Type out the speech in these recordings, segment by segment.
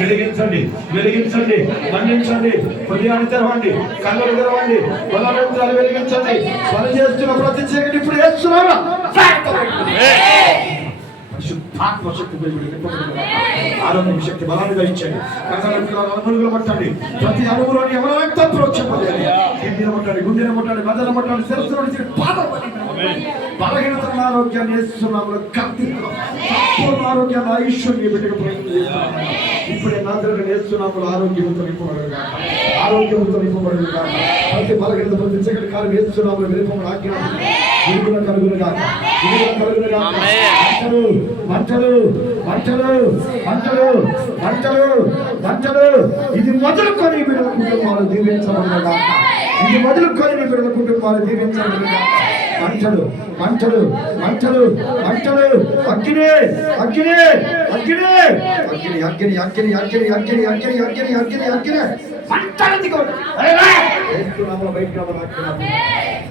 వెలిగించండి, వెలిగించండి, మన్నించండి, హృదయాన్ని తెరవండి, కన్నులు తెరవండి, బలవంతాలు వెలిగించండి. పని చేస్తున్న ప్రతి చీకటి ఇప్పుడు చేస్తున్నారా ఆరోగ్యం శక్తి బలాన్ని ఇచ్చండి. అనుగులు పట్టండి, ప్రతి అనుగులోని ఎవరో రక్తం ప్రోక్షింపజేయండి. కిడ్నీని ముట్టండి, గుండెని ముట్టండి, మెదడుని ముట్టండి, శిరస్సును నుంచి పాదం బలహీనతల ఆరోగ్యాన్ని వేస్తున్నాము. సంపూర్ణ ఆరోగ్యాన్ని ఆయుష్యాన్ని బిడ్డకు ప్రయత్నం చేస్తున్నాము. ఇప్పుడే నాదరగా వేస్తున్నాము. ఆరోగ్యంతో నింపబడుగా, ఆరోగ్యంతో నింపబడుగా. ప్రతి బలహీనత ప్రతి చీకటి కాలు వేస్తున్నాము. విలుపములు ఆజ్ఞ విలుపుల కలుగులుగా, విలుపుల కలుగులుగా. మంటలు మంటలు మంటలు మంటలు మంటలు ఇది మొదలుకొని బిడ్డల కుటుంబాలు దీవించబడుగా. ఇది మొదలుకొని బిడ్డల కుటుంబాలు దీవించబడుగా. మంటలు మంటలు మంటలు మంటలు అగ్ని అగ్ని అగ్ని అగ్ని అగ్ని అగ్ని అగ్ని అగ్ని అగ్ని అగ్ని అగ్ని అగ్ని మంటలు దిగొద్దు. బయటికి రమ్మని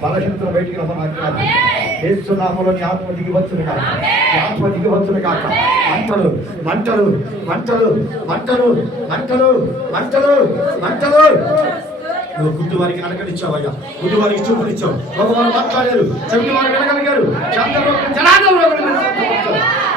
బలహీనతలు బయటికి రమ్మని ఏసునామములోని ఆత్మ దిగివచ్చును కాక, ఆత్మ దిగివచ్చును కాక. మంటలు మంటలు మంటలు మంటలు మంటలు మంటలు మంటలు. నువ్వు గుడ్డివారికి నడకనిచ్చావయ్యా, గుడ్డివారికి చూపునిచ్చావు. ఒకవారు మాట్లాడారు, చెవిటి వారు వినగలిగారు.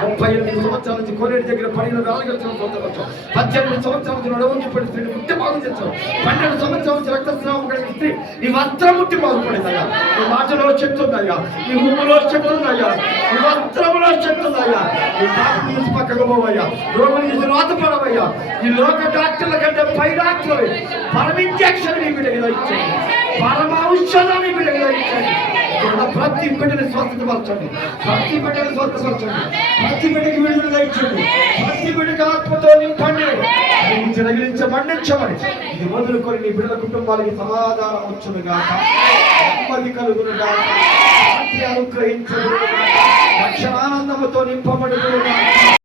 38 సంవత్సరాల నుంచి కోనేటి దగ్గర పడిన వేలగొచ్చిన పొందవచ్చు. 18 సంవత్సరాల నుంచి నడవంగిపడి స్త్రీని ముట్టి బాగు చేస్తావు. 12 సంవత్సరాల నుంచి రక్తస్రావం కలిగిన స్త్రీ నీ వస్త్రం ముట్టి బాగుపడిందయ్యా. నీ మాటలో శక్తి ఉందయ్యా, నీ ఊపిలో శక్తి ఉందయ్యా, నీ వస్త్రములో శక్తి ఉందయ్యా. నీ పాపం నుంచి పక్కకు పోవయ్యా, రోగులు నుంచి రోతపడవయ్యా. ఈ లోక డాక్టర్ల కంటే పై డాక్టర్లు పరమ ఇంజక్షన్ నీ బిడ్డగా ఇచ్చాయి, పరమ ఔషధాన్ని బిడ్డగా ఇచ్చాయి. ప్రతి బిడ్డని స్వస్థపరచండి, ప్రతి బిడ్డని స్వస్థపరచండి, ప్రతి బిడ్డకి విడుదల ఇచ్చండి, ప్రతి బిడ్డకి ఆత్మతో నింపండి, మన్నించమని. ఇది మొదలుకొని నీ బిడ్డల కుటుంబాలకి సమాధానం వచ్చునుగా, నెమ్మది కలుగునుగా, శాంతి అనుగ్రహించునుగా, రక్షణానందముతో నింపబడునుగా.